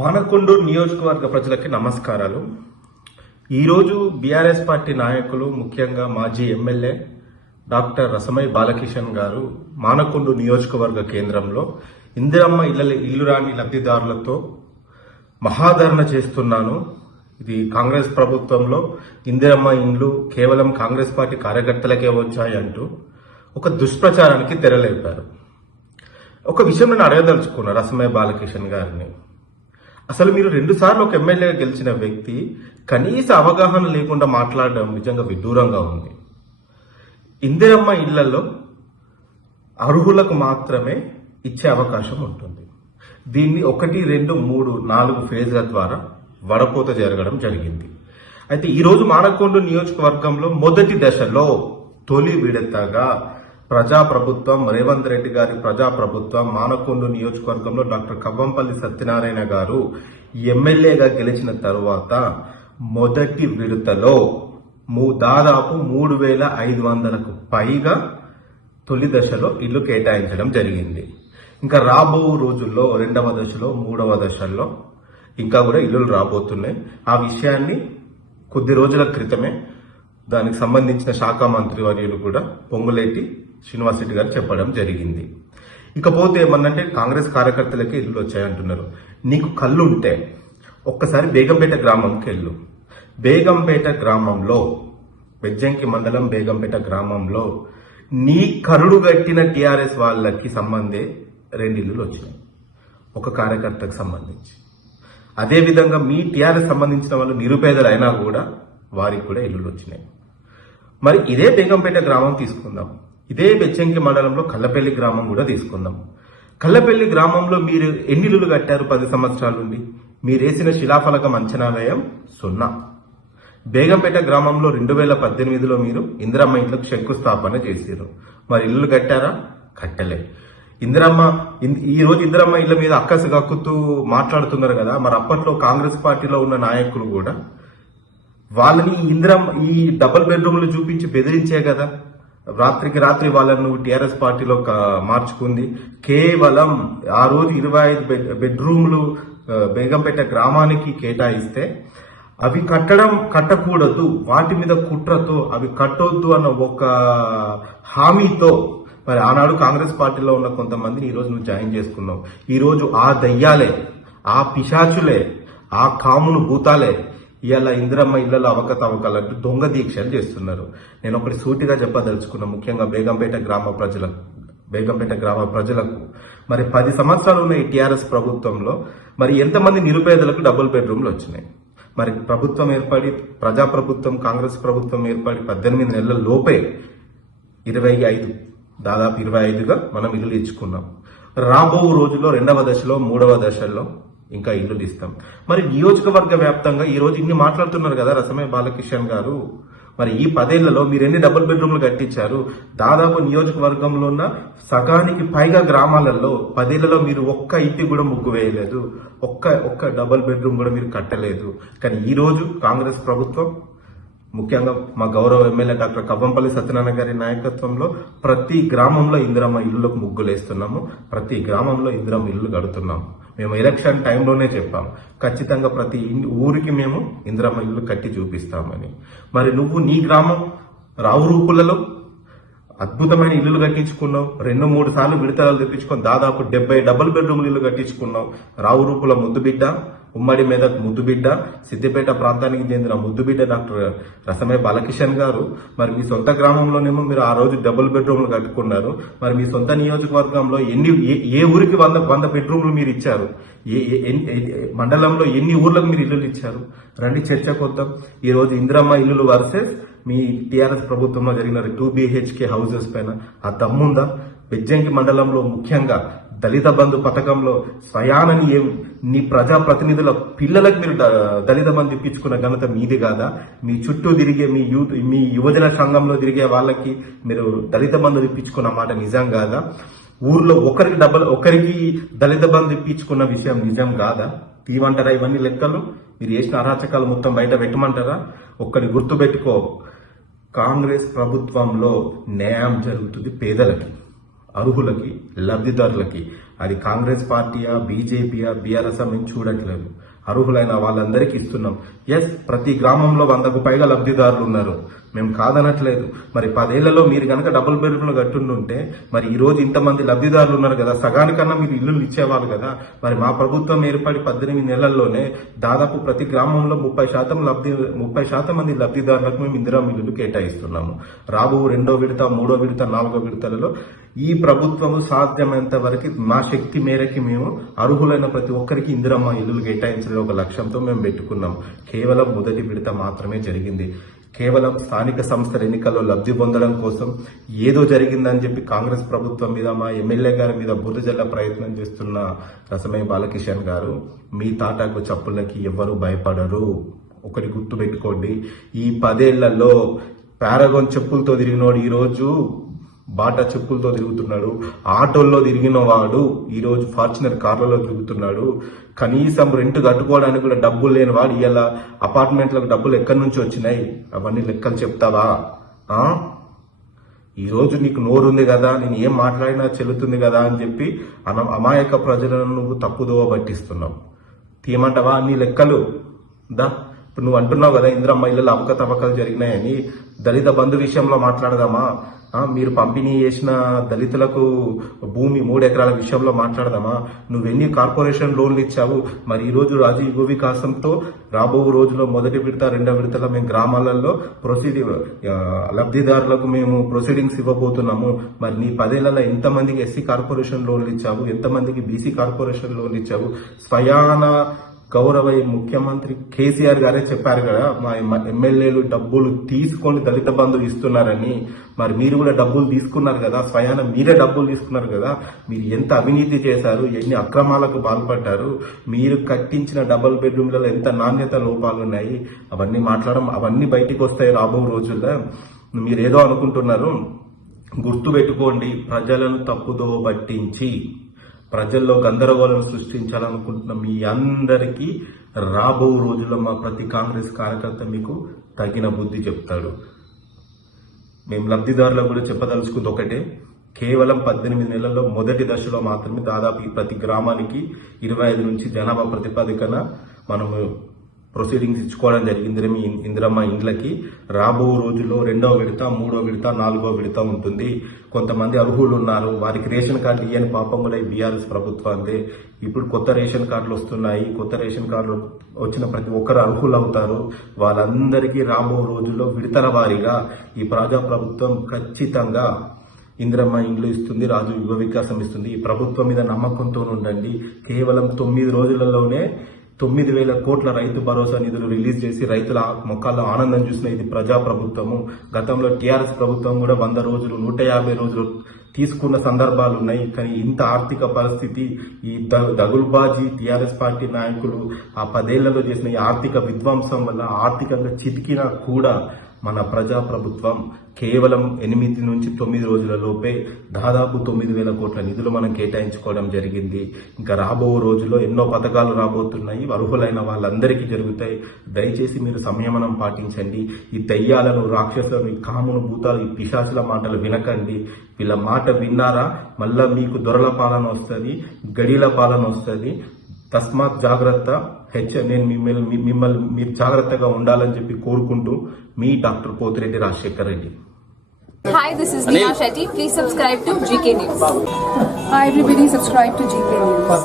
మానకొండూరు నియోజకవర్గ ప్రజలకి నమస్కారాలు. ఈరోజు బీఆర్ఎస్ పార్టీ నాయకులు ముఖ్యంగా మాజీ ఎమ్మెల్యే డాక్టర్ రసమై బాలకిషన్ గారు మానకొండూరు నియోజకవర్గ కేంద్రంలో ఇందిరమ్మ ఇళ్ళ ఇల్లు రాని లబ్ధిదారులతో మహాధరణ చేస్తున్నాను. ఇది కాంగ్రెస్ ప్రభుత్వంలో ఇందిరమ్మ ఇండ్లు కేవలం కాంగ్రెస్ పార్టీ కార్యకర్తలకే వచ్చాయంటూ ఒక దుష్ప్రచారానికి తెరలేపారు. ఒక విషయం నేను అడగదలుచుకున్నా రసమయ్య బాలకిషన్ గారిని. అసలు మీరు రెండు సార్లు ఒక ఎమ్మెల్యేగా గెలిచిన వ్యక్తి కనీస అవగాహన లేకుండా మాట్లాడడం నిజంగా విదూరంగా ఉంది. ఇందిరమ్మ ఇళ్ళలో అర్హులకు మాత్రమే ఇచ్చే అవకాశం ఉంటుంది. దీన్ని ఒకటి రెండు మూడు నాలుగు ఫేజ్ల ద్వారా వడపోత జరగడం జరిగింది. అయితే ఈరోజు మానకొండ నియోజకవర్గంలో మొదటి దశలో తొలి విడతగా ప్రజాప్రభుత్వం రేవంత్ రెడ్డి గారి ప్రజాప్రభుత్వం మానకొండ నియోజకవర్గంలో డాక్టర్ కవ్వంపల్లి సత్యనారాయణ గారు ఎమ్మెల్యేగా గెలిచిన తరువాత మొదటి విడతలో మూ- దాదాపు మూడు వేల ఐదు వందలకు పైగా తొలి దశలో ఇల్లు కేటాయించడం జరిగింది. ఇంకా రాబో రోజుల్లో రెండవ దశలో మూడవ దశల్లో ఇంకా కూడా ఇల్లులు రాబోతున్నాయి. ఆ విషయాన్ని కొద్ది రోజుల క్రితమే దానికి సంబంధించిన శాఖ మంత్రి వర్యులు కూడా పొంగులేటి శ్రీనివాసరెడ్డి గారు చెప్పడం జరిగింది. ఇకపోతే ఏమన్నంటే కాంగ్రెస్ కార్యకర్తలకి ఇల్లు వచ్చాయంటున్నారు. నీకు కళ్ళు ఉంటే ఒక్కసారి బేగంపేట గ్రామంకి వెళ్ళు. బేగంపేట గ్రామంలో బెజ్జంకి మండలం బేగంపేట గ్రామంలో నీ కరుడు గట్టిన టీఆర్ఎస్ వాళ్ళకి సంబంధే రెండు ఇల్లులు వచ్చినాయి. ఒక కార్యకర్తకు సంబంధించి. అదేవిధంగా మీ టీఆర్ఎస్ సంబంధించిన వాళ్ళు నిరుపేదలు అయినా కూడా వారికి కూడా ఇల్లులు వచ్చినాయి. మరి ఇదే బేగంపేట గ్రామం తీసుకుందాం. ఇదే బెచ్చంకి మండలంలో కళ్ళపల్లి గ్రామం కూడా తీసుకుందాం. కళ్ళపల్లి గ్రామంలో మీరు ఎన్ని ఇల్లులు కట్టారు పది సంవత్సరాల నుండి? మీరేసిన శిలాఫలకం అంచనా వ్యయం సున్నా. బేగంపేట గ్రామంలో రెండు వేల పద్దెనిమిదిలో మీరు ఇందిరమ్మ ఇంట్లకు శంకుస్థాపన చేశారు మరి ఇల్లు కట్టారా? కట్టలే. ఇందిరమ్మ ఇన్- ఈ రోజు ఇందిరమ్మ ఇళ్ళ మీద అక్కసు కక్కుతూ మాట్లాడుతున్నారు కదా మరి అప్పట్లో కాంగ్రెస్ పార్టీలో ఉన్న నాయకులు కూడా వాళ్ళని ఈ ఇందిరం ఈ డబుల్ బెడ్రూమ్లు చూపించి బెదిరించే కదా. రాత్రికి రాత్రి వాళ్ళను టిఆర్ఎస్ పార్టీలో మార్చుకుంది. కేవలం ఆ రోజు ఇరవై ఐదు బెడ్ బెడ్రూమ్లు బేగంపేట గ్రామానికి కేటాయిస్తే అవి కట్టడం కట్టకూడదు. వాటి మీద కుట్రతో అవి కట్టొద్దు అన్న ఒక హామీతో మరి ఆనాడు కాంగ్రెస్ పార్టీలో ఉన్న కొంతమందిని ఈ రోజు నువ్వు జాయిన్ చేసుకున్నావు. ఈరోజు ఆ దయ్యాలే ఆ పిశాచులే ఆ కామును భూతాలే ఇవాళ ఇందిరమ్మ ఇళ్ళలో అవకతవకలంటూ దొంగ దీక్షలు చేస్తున్నారు. నేను ఒకటి సూటిగా చెప్పదలుచుకున్న ముఖ్యంగా బేగంపేట గ్రామ ప్రజలకు బేగంపేట గ్రామ ప్రజలకు. మరి పది సంవత్సరాలు ఉన్న ఈ టీఆర్ఎస్ ప్రభుత్వంలో మరి ఎంతమంది నిరుపేదలకు డబుల్ బెడ్రూమ్లు వచ్చినాయి? మరి ప్రభుత్వం ఏర్పడి ప్రజాప్రభుత్వం కాంగ్రెస్ ప్రభుత్వం ఏర్పడి పద్దెనిమిది నెలల లోపే ఇరవై ఐదు దాదాపు ఇరవై ఐదుగా మనం ఇల్లు ఇచ్చుకున్నాం. రాబో రోజుల్లో రెండవ దశలో మూడవ దశల్లో ఇంకా ఇల్లు ఇస్తాం మరి నియోజకవర్గ వ్యాప్తంగా ఈ రోజు ఇన్ని మాట్లాడుతున్నారు కదా రసమే బాలకిషన్ గారు. మరి ఈ పదేళ్ళలో మీరు ఎన్ని డబుల్ బెడ్రూమ్లు కట్టించారు? దాదాపు నియోజకవర్గంలో ఉన్న సగానికి పైగా గ్రామాలలో పదేళ్ళలో మీరు ఒక్క ఇంటి కూడా ముగ్గు వేయలేదు. ఒక్క ఒక్క డబుల్ బెడ్రూమ్ కూడా మీరు కట్టలేదు. కానీ ఈరోజు కాంగ్రెస్ ప్రభుత్వం ముఖ్యంగా మా గౌరవ ఎమ్మెల్యే డాక్టర్ కవ్వంపల్లి సత్యనారాయణ గారి నాయకత్వంలో ప్రతి గ్రామంలో ఇందిరమ్మ ఇల్లులకు ముగ్గులు వేస్తున్నాము ప్రతి గ్రామంలో ఇందిరమ్మ ఇల్లు కడుతున్నాము. మేము ఎలక్షన్ టైంలోనే చెప్పాం. ఖచ్చితంగా ప్రతి ఊరికి మేము ఇందిరమ్మ ఇల్లు కట్టి చూపిస్తామని. మరి నువ్వు నీ గ్రామం రావురూపులలో అద్భుతమైన ఇల్లులు కట్టించుకున్నావు. రెండు మూడు సార్లు విడతలు తెప్పించుకొని దాదాపు డెబ్బై డబుల్ బెడ్రూమ్ ఇల్లు కట్టించుకున్నావు. రావురూపుల ముద్దుబిడ్డ ఉమ్మడి మెదక్ ముద్దుబిడ్డ సిద్దిపేట ప్రాంతానికి చెందిన ముద్దుబిడ్డ డాక్టర్ రసమే బాలకిషన్ గారు. మరి మీ సొంత గ్రామంలోనేమో మీరు ఆ రోజు డబుల్ బెడ్రూమ్లు కట్టుకున్నారు. మరి మీ సొంత నియోజకవర్గంలో ఎన్ని ఏ- ఏ ఊరికి వంద వంద బెడ్రూమ్లు మీరు ఇచ్చారు? ఏ ఏ- మండలంలో ఎన్ని ఊర్లకు మీరు ఇల్లులు ఇచ్చారు? రండి చర్చ కొద్దాం. ఈ రోజు ఇందిరమ్మ ఇల్లులు వర్సెస్ మీ టీఆర్ఎస్ ప్రభుత్వంలో జరిగిన టూ బిహెచ్కే హౌసెస్ పైన. ఆ దమ్ముందా? బెజ్జంకి మండలంలో ముఖ్యంగా దళిత బంధు పథకంలో స్వయానని ఏం నీ ప్రజాప్రతినిధుల పిల్లలకు మీరు దళిత బంధు ఇప్పించుకున్న ఘనత మీది కాదా? మీ చుట్టూ తిరిగే మీ యూత్ మీ యువజన సంఘంలో తిరిగే వాళ్ళకి మీరు దళిత బంధు ఇప్పించుకున్న మాట నిజం కాదా? ఊర్లో ఒకరికి డబ్బులు ఒకరికి దళిత బంధు ఇప్పించుకున్న విషయం నిజం కాదా? తీయమంటారా ఇవన్నీ లెక్కలు? మీరు చేసిన అరాచకాలు మొత్తం బయట పెట్టమంటారా? ఒక్కరి గుర్తు పెట్టుకో కాంగ్రెస్ ప్రభుత్వంలో న్యాయం జరుగుతుంది పేదలకి. అర్హులకి లబ్ధిదారులకి అది కాంగ్రెస్ పార్టీయా బీజేపీయా బీఆర్ఎస్ మేము చూడట్లేదు. అర్హులైన వాళ్ళందరికీ ఇస్తున్నాం. ఎస్ ప్రతి గ్రామంలో వందకు పైగా లబ్ధిదారులు ఉన్నారు. మేము కాదనట్లేదు. మరి పదేళ్ళలో మీరు కనుక డబుల్ బెడ్రూమ్లు కట్టుండుంటే మరి ఈ రోజు ఇంతమంది లబ్ధిదారులు ఉన్నారు కదా సగానికన్నా మీరు ఇల్లులు ఇచ్చేవాళ్ళు కదా. మరి మా ప్రభుత్వం ఏర్పడి పద్దెనిమిది నెలల్లోనే దాదాపు ప్రతి గ్రామంలో ముప్పై శాతం లబ్ధి ముప్పై శాతం మంది లబ్ధిదారులకు మేము ఇందిరా ఇల్లులు కేటాయిస్తున్నాము. రాబో రెండో విడత మూడో విడత నాలుగో విడతలలో ఈ ప్రభుత్వము సాధ్యమైనంత వరకు మా శక్తి మేరకి మేము అర్హులైన ప్రతి ఒక్కరికి ఇందిరమ్మ ఇల్లులు కేటాయించడం ఒక లక్ష్యంతో మేము పెట్టుకున్నాం. కేవలం మొదటి విడత మాత్రమే జరిగింది. కేవలం స్థానిక సంస్థల ఎన్నికల్లో లబ్ధి పొందడం కోసం ఏదో జరిగిందని చెప్పి కాంగ్రెస్ ప్రభుత్వం మీద మా ఎమ్మెల్యే గారి మీద బురద జల్ల ప్రయత్నం చేస్తున్న రసమయ్య బాలకిషన్ గారు మీ తాటాకు చప్పులకి ఎవ్వరూ భయపడరు. ఒకటి గుర్తు పెట్టుకోండి ఈ పదేళ్ళలో పారాగోన్ చెప్పులతో తిరిగినోడు ఈరోజు బాటా చెప్పులతో తిరుగుతున్నాడు ఆటోల్లో తిరిగిన వాడు ఈరోజు ఫార్చునర్ కార్లలో తిరుగుతున్నాడు. కనీసం రెంట్ కట్టుకోవడానికి కూడా డబ్బులు లేని వాడు ఇలా అపార్ట్మెంట్లకు డబ్బులు ఎక్కడి నుంచి వచ్చినాయి? అవన్నీ లెక్కలు చెప్తావా? ఈరోజు నీకు నోరుంది కదా నేను ఏం మాట్లాడినా చెల్లుతుంది కదా అని చెప్పి అన అమాయక ప్రజలను నువ్వు తప్పుదోవ పట్టిస్తున్నావు. తీయమంటావా నీ లెక్కలు? దా ఇప్పుడు నువ్వు అంటున్నావు కదా ఇంద్రమ్మ ఇళ్ళలో అవకతవకలు జరిగినాయని. దళిత బంధు విషయంలో మాట్లాడదామా? మీరు పంపిణీ చేసిన దళితులకు భూమి మూడు ఎకరాల విషయంలో మాట్లాడదామా? నువ్వు ఎన్ని కార్పొరేషన్ లోన్లు ఇచ్చావు? మరి ఈరోజు రాజీవ్ భూ వికాసంతో రాబో రోజుల్లో మొదటి విడత రెండో విడతలో మేము గ్రామాలలో ప్రొసీడి లబ్ధిదారులకు మేము ప్రొసీడింగ్స్ ఇవ్వబోతున్నాము. మరి నీ పదేళ్ళలో ఎంతమందికి ఎస్సీ కార్పొరేషన్ లోన్లు ఇచ్చావు? ఎంతమందికి బీసీ కార్పొరేషన్ లోన్లు ఇచ్చావు? స్వయాన గౌరవ ముఖ్యమంత్రి కేసీఆర్ గారే చెప్పారు కదా మా ఎమ్మెల్యేలు డబ్బులు తీసుకొని దళిత బంధువు ఇస్తున్నారని. మరి మీరు కూడా డబ్బులు తీసుకున్నారు కదా స్వయాన మీరే డబ్బులు తీసుకున్నారు కదా మీరు ఎంత అవినీతి చేశారు ఎన్ని అక్రమాలకు పాల్పడ్డారు మీరు కట్టించిన డబుల్ బెడ్రూమ్లలో ఎంత నాణ్యత లోపాలు ఉన్నాయి అవన్నీ మాట్లాడడం అవన్నీ బయటికి వస్తాయి రాబో రోజుల్లో. మీరు ఏదో అనుకుంటున్నారు గుర్తు పెట్టుకోండి ప్రజలను తప్పుదో పట్టించి ప్రజల్లో గందరగోళం సృష్టించాలనుకుంటున్న మీ అందరికీ రాబో రోజుల్లో మా ప్రతి కాంగ్రెస్ కార్యకర్త మీకు తగిన బుద్ధి చెప్తాడు. మేము లబ్ధిదారులకు కూడా చెప్పదలుచుకుంది ఒకటే. కేవలం పద్దెనిమిది నెలల్లో మొదటి దశలో మాత్రమే దాదాపు ఈ ప్రతి గ్రామానికి ఇరవై ఐదు నుంచి జనాభా ప్రతిపాదికన మనము ప్రొసీడింగ్స్ ఇచ్చుకోవడం జరిగింది మీ ఇందిరమ్మ ఇండ్లకి. రాబో రోజుల్లో రెండవ విడత మూడో విడత నాలుగో విడత ఉంటుంది. కొంతమంది అర్హులు ఉన్నారు. వారికి రేషన్ కార్డు ఇయ్యని పాపం కూడా బీఆర్ఎస్ ప్రభుత్వాన్ని ఇప్పుడు కొత్త రేషన్ కార్డులు వస్తున్నాయి. కొత్త రేషన్ కార్డులు వచ్చిన ప్రతి ఒక్కరు అర్హులు అవుతారు. వాళ్ళందరికీ రాబో రోజుల్లో విడతల వారీగా ఈ ప్రజా ప్రభుత్వం ఖచ్చితంగా ఇందిరమ్మ ఇండ్లు ఇస్తుంది. రాజు యువ వికాసం ఇస్తుంది. ఈ ప్రభుత్వం మీద నమ్మకంతో ఉండండి. కేవలం తొమ్మిది రోజులలోనే తొమ్మిది వేల కోట్ల రైతు భరోసా నిధులు రిలీజ్ చేసి రైతుల మొక్కల్లో ఆనందం చూసిన ఇది ప్రజా ప్రభుత్వము గతంలో టీఆర్ఎస్ ప్రభుత్వం కూడా వంద రోజులు నూట యాభై రోజులు తీసుకున్న సందర్భాలు ఉన్నాయి. కానీ ఇంత ఆర్థిక పరిస్థితి ఈ దగుల్బాజీ దగులుబాజీ టీఆర్ఎస్ పార్టీ నాయకులు ఆ పదేళ్ళలో చేసిన ఈ ఆర్థిక విధ్వంసం వల్ల ఆర్థికంగా చితికినా కూడా మన ప్రజా ప్రభుత్వం కేవలం ఎనిమిది నుంచి తొమ్మిది రోజుల లోపే దాదాపు తొమ్మిది వేల కోట్ల నిధులు మనం కేటాయించుకోవడం జరిగింది. ఇంకా రాబో రోజుల్లో ఎన్నో పథకాలు రాబోతున్నాయి. అర్హులైన వాళ్ళందరికీ జరుగుతాయి. దయచేసి మీరు సంయమనం పాటించండి. ఈ దయ్యాలను రాక్షసులను ఈ కామును భూతాలు ఈ పిశాసుల మాటలు వినకండి. వీళ్ళ మాట విన్నారా మళ్ళా మీకు దొరల పాలన వస్తుంది గడిల పాలన వస్తుంది తస్మాత్ జాగ్రత్త హెచ్చ నేను మిమ్మల్ని మిమ్మల్ని మీరు జాగ్రత్తగా ఉండాలని చెప్పి కోరుకుంటూ మీ doctor Pothireddy Rajashekar Reddy Hi, this is Neha Shetty. Please subscribe to GK News. Hi everybody, subscribe to GK News.